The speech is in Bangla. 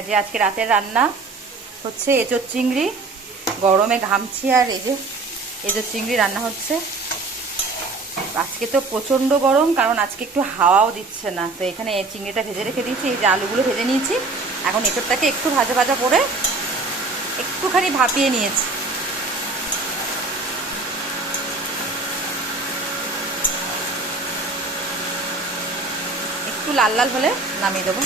আর যে আজকে রাতের রান্না হচ্ছে এঁচোড় চিংড়ি, গরমে ঘামছি আর এই যে এঁচোড় চিংড়ি রান্না হচ্ছে। আজকে তো প্রচণ্ড গরম, কারণ আজকে একটু হাওয়াও দিচ্ছে না। তো এখানে চিংড়িটা ভেজে রেখে দিয়েছি, এই যে আলুগুলো ভেজে নিয়েছি। এখন এঁচোড়টাকে একটু ভাজা ভাজা করে একটুখানি ভাপিয়ে নিয়েছি। একটু লাল লাল হলে নামিয়ে দেবো।